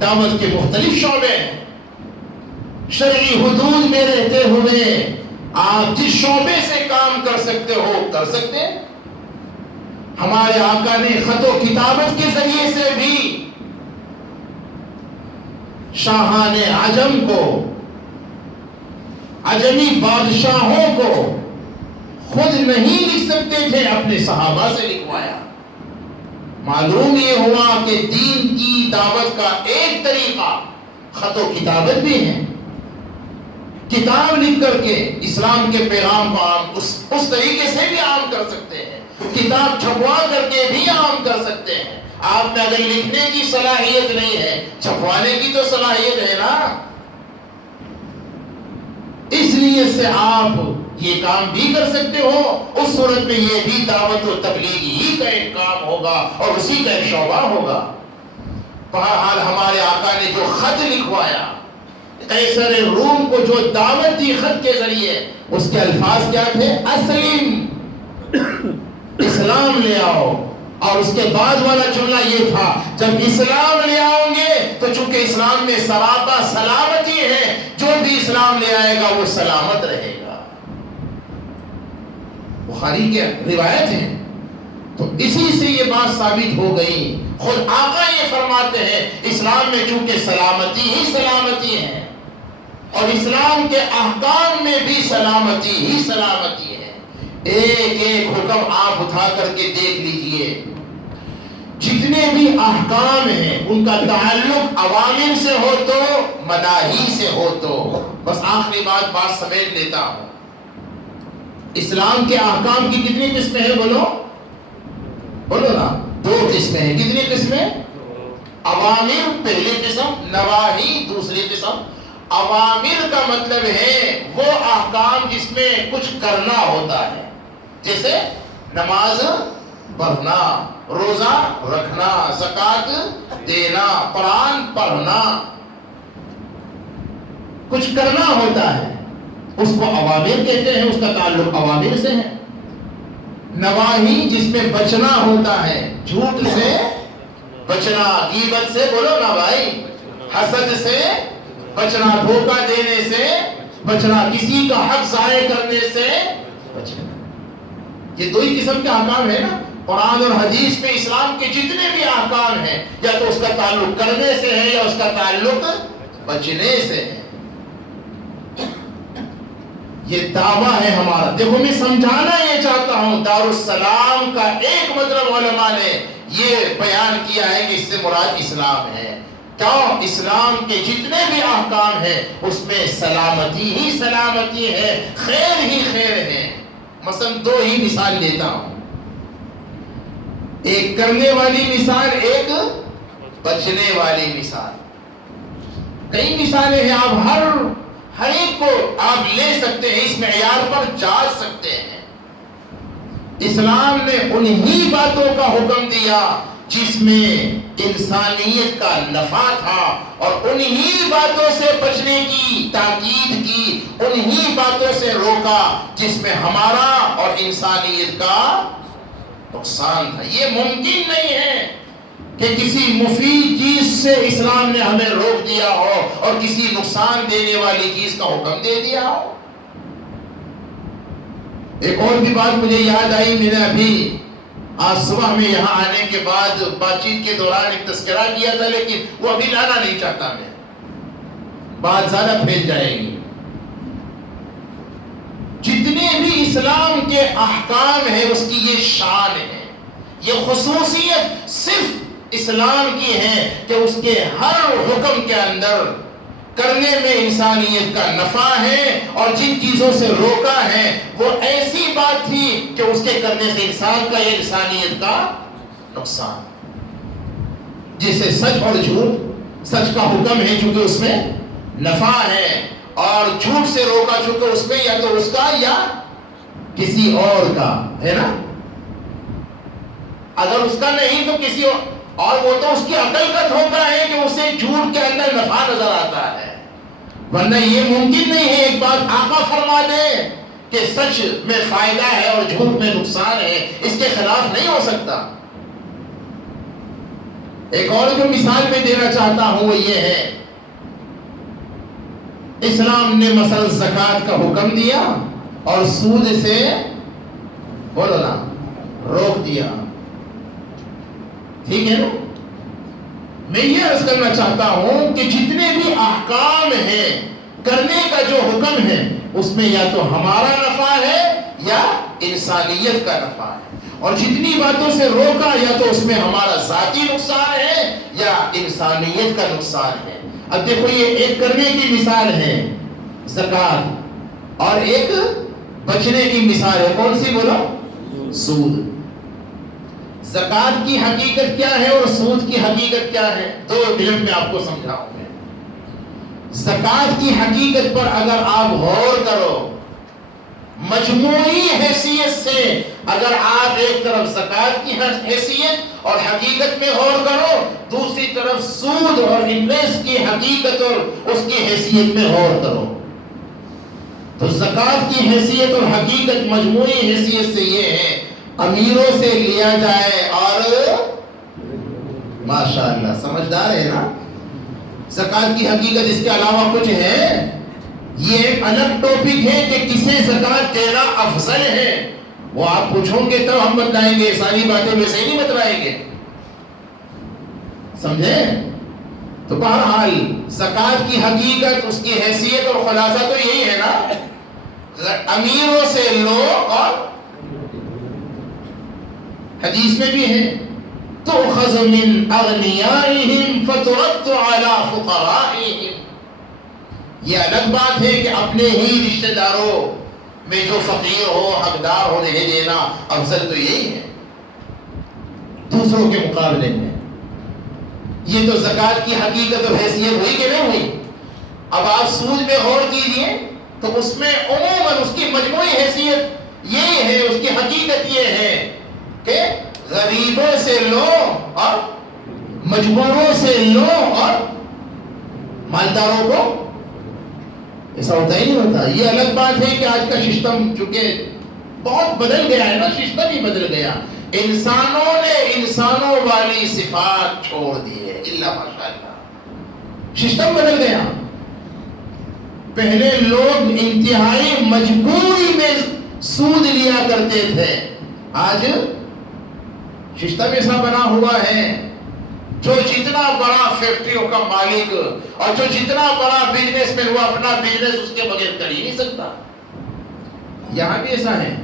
دعوت کے مختلف شعبے ہیں. شرعی حدود میں رہتے ہوئے آپ جس شعبے سے کام کر سکتے ہو کر سکتے ہیں. ہمارے آقا نے خط و کتابت کے ذریعے سے بھی شاہان عجم کو، عجمی بادشاہوں کو خود نہیں لکھ سکتے تھے، اپنے صحابہ سے لکھوایا. معلوم یہ ہوا کہ دین کی دعوت کا ایک طریقہ خط و کتابت بھی ہے. کتاب لکھ کر کے اسلام کے پیغام کو عام اس طریقے سے بھی عام کر سکتے ہیں. کتاب چھپوا کر کے بھی عام کر سکتے ہیں. آپ میں اگر لکھنے کی صلاحیت نہیں ہے، چھپوانے کی تو صلاحیت ہے نا. اس لیے سے آپ یہ کام بھی کر سکتے ہو. اس صورت میں یہ بھی دعوت و تبلیغ ہی کا ایک کام ہوگا اور اسی کا ایک شعبہ ہوگا. بہرحال ہمارے آقا نے جو خط لکھوایا، قیصر روم کو جو دعوت دی خط کے ذریعے، اس کے الفاظ کیا تھے؟ اسلم، اسلام لے آؤ. اور اس کے بعد والا جملہ یہ تھا، جب اسلام لے آؤ گے تو چونکہ اسلام میں سراپا سلامتی ہے، جو بھی اسلام لے آئے گا وہ سلامت رہے گا. بخاری کے روایت ہیں. تو اسی سے یہ بات ثابت ہو گئی. خود آقا یہ فرماتے ہیں اسلام میں چونکہ سلامتی ہی سلامتی ہے، اور اسلام کے احکام میں بھی سلامتی ہی سلامتی ہے. ایک ایک حکم آپ اٹھا کر کے دیکھ لیجئے. جتنے بھی احکام ہیں ان کا تعلق عوامل سے ہو تو مناہی سے ہو تو. بس آخری بات سمیٹ لیتا ہوں. اسلام کے احکام کی کتنی قسمیں ہیں؟ بولو نا. 2 قسمیں ہیں. کتنی قسمیں؟ اوامر پہلی قسم، نواہی دوسری قسم. اوامر کا مطلب ہے وہ احکام جس میں کچھ کرنا ہوتا ہے، جیسے نماز پڑھنا، روزہ رکھنا، زکوٰۃ دینا، قرآن پڑھنا، کچھ کرنا ہوتا ہے، اس کو اوامر کہتے ہیں. اس کا تعلق اوامر سے ہے. نواہی جس میں بچنا ہوتا ہے، جھوٹ سے بچنا، غیبت سے، بولو نا بھائی، حسد سے بچنا، دھوکہ دینے سے بچنا، کسی کا حق ضائع کرنے سے بچنا. یہ 2 ہی قسم کے احکام ہیں نا. قرآن اور حدیث میں اسلام کے جتنے بھی احکام ہیں، یا تو اس کا تعلق کرنے سے ہے یا اس کا تعلق بچنے سے ہے. یہ دعویٰ ہے ہمارا. دیکھو میں سمجھانا یہ چاہتا ہوں، دارالسلام کا ایک مطلب علماء نے یہ بیان کیا ہے کہ اس سے مراد اسلام ہے. کیوں؟ اسلام کے جتنے بھی احکام ہیں اس میں سلامتی ہی سلامتی ہے، خیر ہی خیر ہے. مثلا 2 ہی مثال لیتا ہوں. ایک کرنے والی مثال، ایک بچنے والی مثال. کئی مثالیں ہیں، آپ ہر ایک کو آپ لے سکتے ہیں، اس معیار پر جانچ سکتے ہیں. اسلام نے انہی باتوں کا حکم دیا جس میں انسانیت کا نفع تھا، اور انہی باتوں سے بچنے کی تاکید کی، انہی باتوں سے روکا جس میں ہمارا اور انسانیت کا نقصان تھا. یہ ممکن نہیں ہے کہ کسی مفید چیز سے اسلام نے ہمیں روک دیا ہو اور کسی نقصان دینے والی چیز کا حکم دے دیا ہو. ایک اور بھی بات مجھے یاد آئی. میں نے ابھی آج صبح میں یہاں آنے کے بعد بات چیت کے دوران ایک تذکرہ کیا تھا، لیکن وہ ابھی لانا نہیں چاہتا میں، بات زیادہ پھیل جائے گی. جتنے بھی اسلام کے احکام ہیں اس کی یہ شان ہے، یہ خصوصیت صرف اسلام کی ہے کہ اس کے ہر حکم کے اندر کرنے میں انسانیت کا نفع ہے، اور جن چیزوں سے روکا ہے وہ ایسی بات تھی کہ اس کے کرنے سے انسان کا یا انسانیت کا نقصان. جیسے سچ اور جھوٹ. سچ کا حکم ہے چونکہ اس میں نفع ہے، اور جھوٹ سے روکا چونکہ اس میں یا تو اس کا یا کسی اور کا ہے نا. اگر اس کا نہیں تو کسی اور وہ تو اس کی عقل کا دھوکہ ہے کہ اسے جھوٹ کے اندر نفع نظر آتا ہے، ورنہ یہ ممکن نہیں ہے. ایک بات آقا فرما دے کہ سچ میں فائدہ ہے اور جھوٹ میں نقصان ہے، اس کے خلاف نہیں ہو سکتا. ایک اور جو مثال میں دینا چاہتا ہوں وہ یہ ہے، اسلام نے مثلا زکوٰۃ کا حکم دیا اور سود سے بولو نا روک دیا، ٹھیک ہے نا؟ میں یہ عرض کرنا چاہتا ہوں کہ جتنے بھی احکام ہیں کرنے کا جو حکم ہے اس میں یا تو ہمارا نفع ہے یا انسانیت کا نفع ہے، اور جتنی باتوں سے روکا یا تو اس میں ہمارا ذاتی نقصان ہے یا انسانیت کا نقصان ہے۔ اب دیکھو یہ ایک کرنے کی مثال ہے زکوٰۃ، اور ایک بچنے کی مثال ہے، کون سی بولو؟ سود۔ زکوٰۃ کی حقیقت کیا ہے اور سود کی حقیقت کیا ہے؟ 2 منٹ میں آپ کو سمجھاؤں گا۔ زکوٰۃ کی حقیقت پر اگر آپ غور کرو، مجموعی حیثیت سے اگر آپ ایک طرف زکوٰۃ کی حیثیت اور حقیقت میں غور کرو، دوسری طرف سود اور انٹرسٹ کی حقیقت اور اس کی حیثیت میں غور کرو، تو زکوٰۃ کی حیثیت اور حقیقت مجموعی حیثیت سے یہ ہے، امیروں سے لیا جائے اور ماشاءاللہ سمجھدار ہے نا؟ زکوٰۃ کی حقیقت اس کے علاوہ کچھ ہے؟ یہ ایک الگ ٹاپک ہے کہ کسے زکوٰۃ دینا افضل ہے، وہ آپ پوچھوں گے تب ہم بتلائیں گے، ساری باتیں ویسے ہی نہیں بتلائیں گے، سمجھے؟ تو بہرحال زکوٰۃ کی حقیقت، اس کی حیثیت اور خلاصہ تو یہی ہے نا، امیروں سے لو، اور حدیث میں بھی ہے تؤخذ من اغنیائہم فترد علی فقرائہم، یہ الگ بات ہے کہ اپنے ہی رشتہ داروں میں جو فقیر ہو حقدار ہو انہیں دینا افضل تو یہی ہے دوسروں کے مقابلے میں۔ یہ تو زکوٰۃ کی حقیقت اور حیثیت ہوئی کہ نہیں ہوئی؟ اب آپ سود میں غور کیجئے تو اس میں عموماً اس کی مجموعی حیثیت یہ ہے، اس کی حقیقت یہ ہے کہ غریبوں سے لو اور مجبوروں سے لو اور مالداروں کو، ایسا ہوتا ہی نہیں ہوتا۔ یہ الگ بات ہے کہ آج کا سسٹم چونکہ بہت بدل گیا ہے نا، سسٹم ہی بدل گیا، انسانوں نے انسانوں والی صفات چھوڑ دی ہے، الا ماشاءاللہ سسٹم بدل گیا۔ پہلے لوگ انتہائی مجبوری میں سود لیا کرتے تھے، آج سسٹم ایسا بنا ہوا ہے جو جتنا بڑا فیکٹریوں کا مالک اور جو جتنا بڑا بزنس مین، وہ اپنا بزنس اس کے بغیر کر ہی نہیں سکتا۔ یہاں بھی ایسا ہے،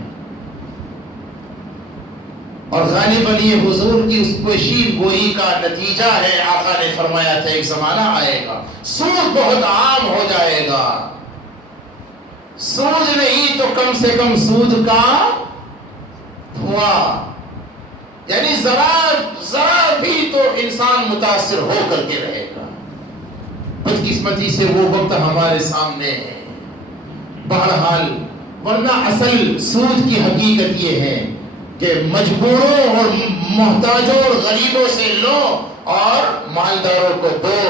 اور غالباً یہ حضور کی اس پیشین گوئی کا نتیجہ ہے۔ آقا نے فرمایا تھا ایک زمانہ آئے گا سود بہت عام ہو جائے گا، سود نہیں تو کم سے کم سود کا دھواں، یعنی ذرا بھی تو انسان متاثر ہو کر کے رہے گا۔ بدقسمتی سے وہ وقت ہمارے سامنے ہے۔ بہرحال ورنہ اصل سود کی حقیقت یہ ہے کہ مجبوروں اور محتاجوں اور غریبوں سے لو اور مالداروں کو دو۔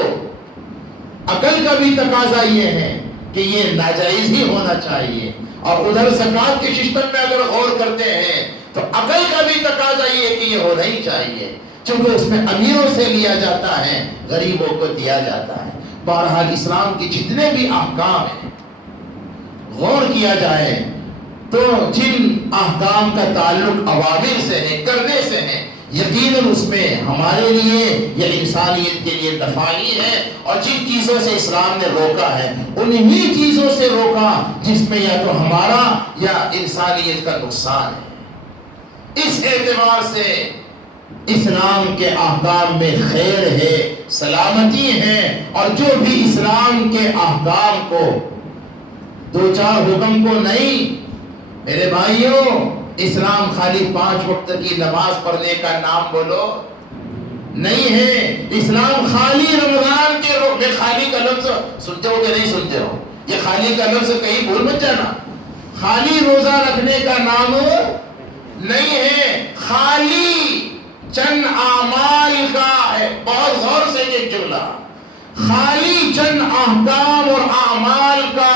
عقل کا بھی تقاضا یہ ہے کہ یہ ناجائز ہی ہونا چاہیے، اور ادھر زکوٰۃ کے سسٹم میں اگر غور کرتے ہیں تو عقل کا بھی تقاضا یہ ہے کہ یہ ہونا ہی چاہیے، چونکہ اس میں امیروں سے لیا جاتا ہے، غریبوں کو دیا جاتا ہے۔ بہرحال اسلام کے جتنے بھی احکام ہیں غور کیا جائے تو جن احکام کا تعلق اوامر سے ہے، کرنے سے ہے، یقیناً اس میں ہمارے لیے یا انسانیت کے لیے نفعی ہے، اور جن چیزوں سے اسلام نے روکا ہے انہی چیزوں سے روکا جس میں یا تو ہمارا یا انسانیت کا نقصان ہے۔ اس اعتبار سے اسلام کے احکام میں خیر ہے، سلامتی ہے، اور جو بھی اسلام کے احکام کو، 2-4 حکم کو نہیں، میرے بھائیوں، اسلام خالی 5 وقت کی نماز پڑھنے کا نام بولو نہیں ہے۔ اسلام خالی رمضان کے میں خالی کا لفظ سنتے ہو کہ نہیں سنتے ہو؟ یہ خالی کا لفظ کہیں بھول مت جانا۔ خالی روزہ رکھنے کا نام نہیں ہے، خالی چند اعمال کا ہے۔ بہت غور سے یہ جملہ، خالی چند احکام اور اعمال کا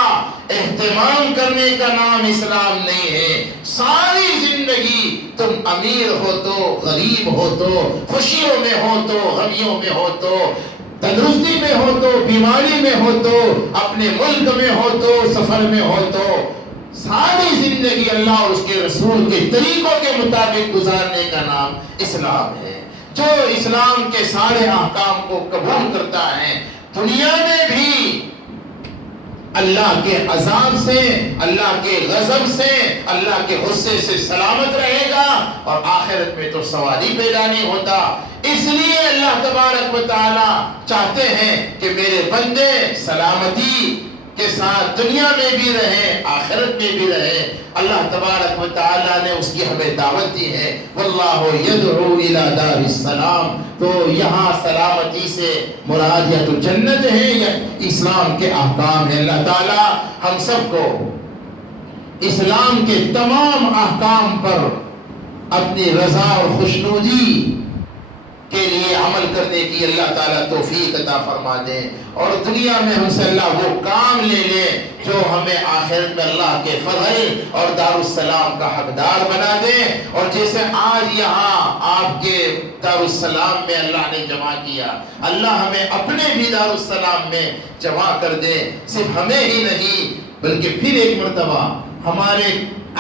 اہتمام کرنے کا نام اسلام نہیں ہے۔ ساری زندگی تم امیر ہو تو غریب ہو تو خوشیوں میں ہو تو غمیوں میں ہو تو تندرستی میں ہو تو بیماری میں ہو تو اپنے ملک میں ہو تو سفر میں ہو تو ساری زندگی اللہ اور اس کے رسول کے طریقوں کے مطابق گزارنے کا نام اسلام ہے۔ جو اسلام کے سارے احکام کو قبول کرتا ہے دنیا میں بھی اللہ کے عذاب سے، اللہ کے غضب سے، اللہ کے غصے سے سلامت رہے گا، اور آخرت میں تو سوال ہی پیدا نہیں ہوتا۔ اس لیے اللہ تبارک و تعالی چاہتے ہیں کہ میرے بندے سلامتی کے ساتھ دنیا میں بھی رہیں، آخرت میں بھی رہیں۔ اللہ تبارک و تعالیٰ نے اس کی ہمیں دعوت دی ہے، واللہ یدعو الی دار السلام۔ تو یہاں سلامتی سے مراد یا تو جنت ہے یا اسلام کے احکام ہے۔ اللہ تعالیٰ ہم سب کو اسلام کے تمام احکام پر اپنی رضا اور خوشنودی کے لیے عمل کرنے کی اللہ تعالیٰ توفیق عطا فرما دیں، اور دنیا میں ہم سے اللہ وہ کام لے لے جو ہمیں آخرت میں اللہ کے فضل اور دارالسلام کا حقدار بنا دیں۔ اور جیسے آج یہاں آپ کے دارالسلام میں اللہ نے جمع کیا، اللہ ہمیں اپنے بھی دارالسلام میں جمع کر دے، صرف ہمیں ہی نہیں بلکہ پھر ایک مرتبہ ہمارے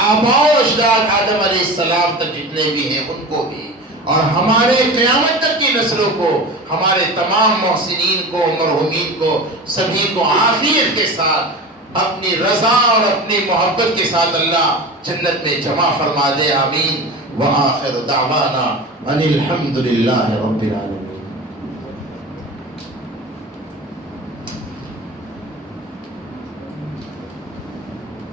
آباء و اجداد آدم علیہ السلام تک جتنے بھی ہیں ان کو بھی، اور ہمارے قیامت تک کی نسلوں کو، ہمارے تمام محسنین کو، مرحومین کو، سبھی کو عافیت کے ساتھ اپنی رضا اور اپنی محبت کے ساتھ اللہ جنت میں جمع فرما دے۔ آمین۔ وآخر دعوانا ان الحمد للہ رب العالمین۔